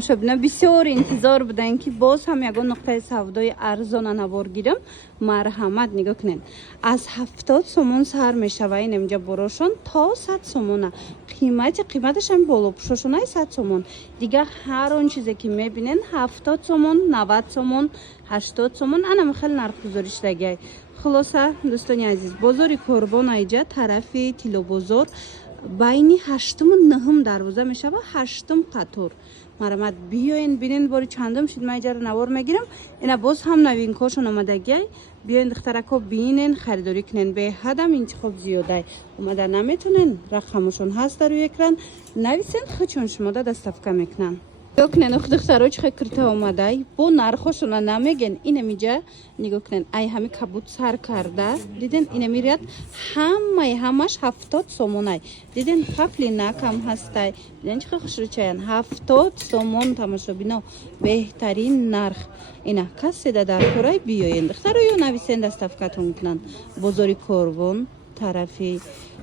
شبنا بسیار انتظار بودن که باز هم یگان نقطه سودای ارزان نوار گیرم. مرحمت نگاه کنین از 70 سومون سر میشه و این اینجا بروشون تا 100 سومونه. قیمتش هم بالا پوششونه 100 سومون. دیگه هر اون چیزی که میبینین 70 سومون 90 سومون 80 سومون انا خیلی نرخ گذاریش دیگه. خلاصه دوستانی عزیز بازار قربان اینجا طرفی تیلو بازار بین 8 و 9 دروازه میشه و 8 قطور. مرحمت بیاین ببینین باری چندم شد من اینجا رو نوار میگیرم. اینا باز هم نوین کارشون اومدگی. بیاین دخترکا ببینین خریداری کنین. به حدم انتخاب زیاده اومده نمیتونین رقمشون هست در روی اکران نویسین خودشون شما دستفکه میکنن. نگاه کنین دخترها چه کرته اومده با نرخشون نمیگن. این میجا نگاه کنین ای همه کبوت سر کرده دیدین این میرید همش 70 سومونه دیدین قفلی نکم هسته دیدین چه خوش رو چاین 70 سومون تماشا بینا بهترین نرخ. اینا کسی در کورای بیاین دخترها یا نویسین دستفکتون کنن. بازاری کاروان طرفی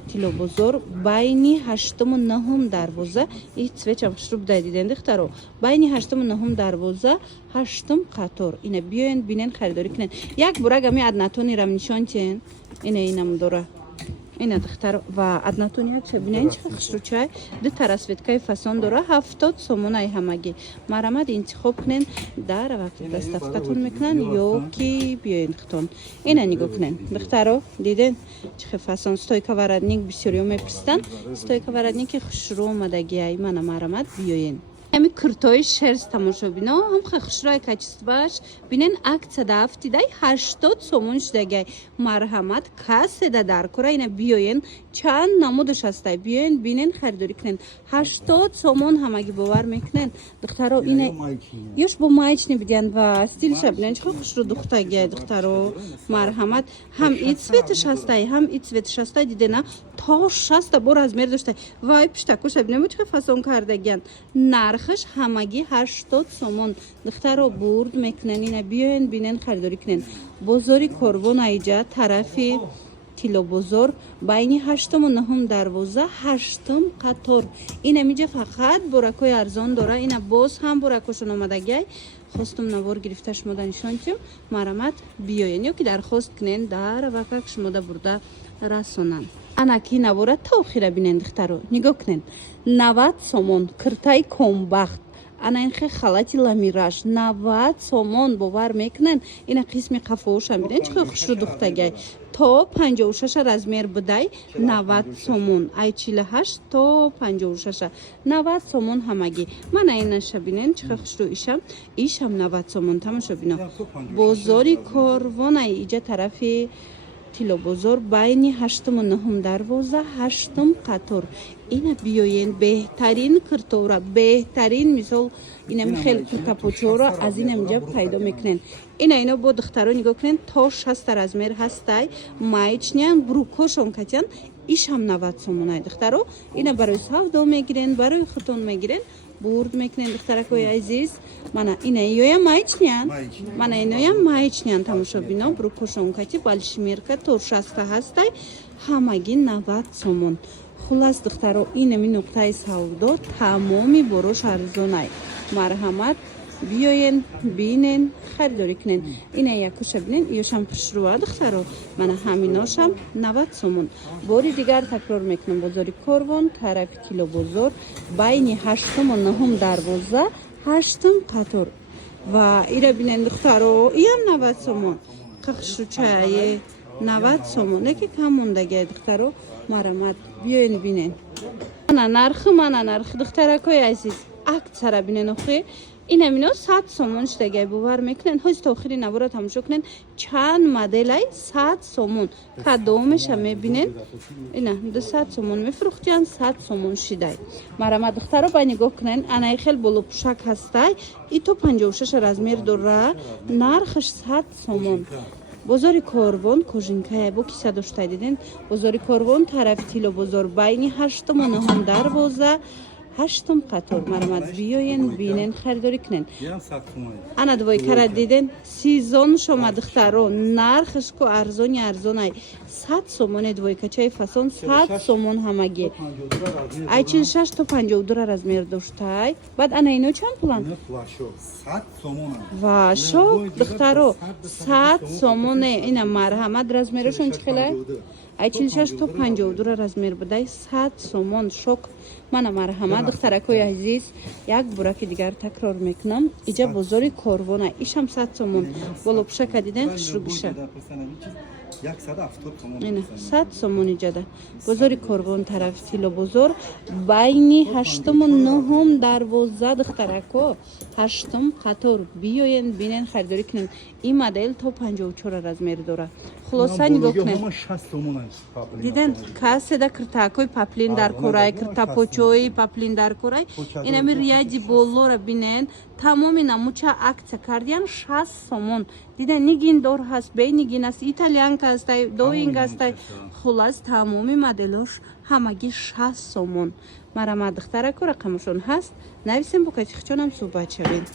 تیلو بازار بین 8 و 9 دروازه این سویچم شروب دیدین دخترو بین 8 و 9 دروازه 8 قطار. اینا بیاین ببینین خریداری کنین. یک برگ می ادناتونی رم نشان چین اینم داره اینا دختر و ادناتونی چه ببینین چه خوشرو چای دو ترسویتکای فسان داره 70 سومونای همگی. مرحمت انتخاب کنین در وقت دستفکتون میکنن یا کی بیاین ختون. اینا نگاه کنین دخترو دیدین چه فسان ستایکا ورادنیک بسیاری میپرستن. ستایکا ورادنیک خوشرو اومدگی ای من مرحمت بیاین. همی کرتای شرس تماشا بینا هم خشرای کچست باش بینن اکت دافتی دای 80 سومون شدگی. مرحمت کسی در کره اینا بیاین چند نمودش هسته بیاین بینن خریداری کنین 80 سومون همگی باور میکنن دخترو اینا یوش با مایچ نبیدن و استیلش بینن چه خوش رو دخترگی دخترو. مرحمت هم ایت سویتش هسته هم ایت سویتش هسته دیدن تا 60 بار از میر داشته وای پشتکوش بینم چه فسون کردگن. نرخش همگی 80 سومون دخترو برد میکنن. اینا بیاین بینن خریداری کنن. بازاری کاروان اینجا طرفی تیلو بازار بین 8 و 9 دروازه 8 قطار. اینا میجا فقط برکای ارزان داره. اینا باز هم برکاشون اومدگی خواستم نوار گرفته شما نشان چیم. مرحمت بیاین یا که درخواست کنین در وقت شما برده رسونن. انا کی نواره تا آخر بینن دخترو نگاه کنین 90 سومون کرتای کمبخت انا این خلاتی لامیراش 90 سومون باور میکنن. اینا قسمی قفاوش هم بیدن چه خوش رو دختگی تا 56 رزمیر بدای 90 سومون ای 48 تا 56 90 سومون همگی. من این شبینن چه خوش رو ایشم 90 سومون تماشا بینا. بازاری کاروان اینجا طرفی تیلو بازار بین 8 و 9 دروازه 8 قطار. اینا بیاین بهترین کرتورا بهترین مثال اینا خیلی کرتاپوچورا از این اینجا پیدا میکنن. اینا با دخترا نگاه کنین تا 60 رزمیر هستای مایچنیان بروکوشون کتیان ایش هم 90 سومونای دخترو. اینا برای سودا میگیرن برای خودتون میگیرن برد میکنن دخترکوی عزیز. من اینا یا مایچنیان من اینا یا مایچنیان تماشا بینا بروکوشون کتی بالشمیرکا تا 60 هستای همگی 90 سومون. خلاص دخترو این می نقطه سودا تمامی بروش ارزانه. مرحمت بیاین بینین خریداری کنین. اینا یکوش بینین ایوشم خوشروه دخترو من همیناشم 90 سومون. باری دیگر تکرار میکنم بازاری کاروان طرف کیلو بازار بین 8 و 9 دروازه 8 قطار. و اینا بینین دخترو ایم 90 سومون خشرو چای 90 سومونه که کم موندگی دخترو. مرحمت بیاین بینین. من نرخ دخترکای عزیز اکثر بینین اخی این همینو 100 سومون شدگی باور میکنن. هاست تا آخری نوارا تماشا کنن چند مدل های 100 سومون کدومش هم میبینن. اینا 200 سومون میفروختیان 100 سومون شده. مرحمت دخترا با نگاه کنن انا خیلی بلو پوشک هسته ای تو 56 رزمیر داره نرخش 100 سومون. بازاری کاروان کوژینکای با کیسه داشته دیدین. بازاری کاروان طرف تیلو بازار بین 8 و 9 دروازه 8 قطار. مرحمت بیاین بینین خریداری کنین. انا دوای کرد دیدین سیزون شما دخترو نرخش کو ارزونی 100 сомон двойкачаи фасон 100 сомон ҳамагӣ. Ай 46 то 52 размер доштай. Баъд ана ино чанд пуланд? Ва шо духтаро 100 сомоне ина марҳамат размерашон чӣ хеле? Ай 46 то 52 размер будай 100 сомон шок. Мана марҳамат духтаракои азиз як бураки дигар такрор мекунам. Иҷа бозори Корвона ишам 100 сомон. Болопушака диден хушругиша. Ина 100 сомон иҷада. Бозори Корвон тарафи Тило бозор байни 8-ум 9-ум дарвоза духтарако. 8-ум қатор биёен бинен харидорӣ кунем. Ин модел то 54 размер дора. Хулоса нигоҳ кунем. Диден каседа киртаакои паплин дар корай, киртапочои паплин дар корай. Инами рияди болора бинен. Тамоми намуча акция кардиян 60 сомон. Диден нигин дор ҳаст, бе нигин аст, итальянка ҳастай, доинг ҳастай. Хулас тамоми моделош ҳамагӣ 60 сомон. Марамат духтарако рақамашон ҳаст. Нависем бо катихчонам суҳбат шавем.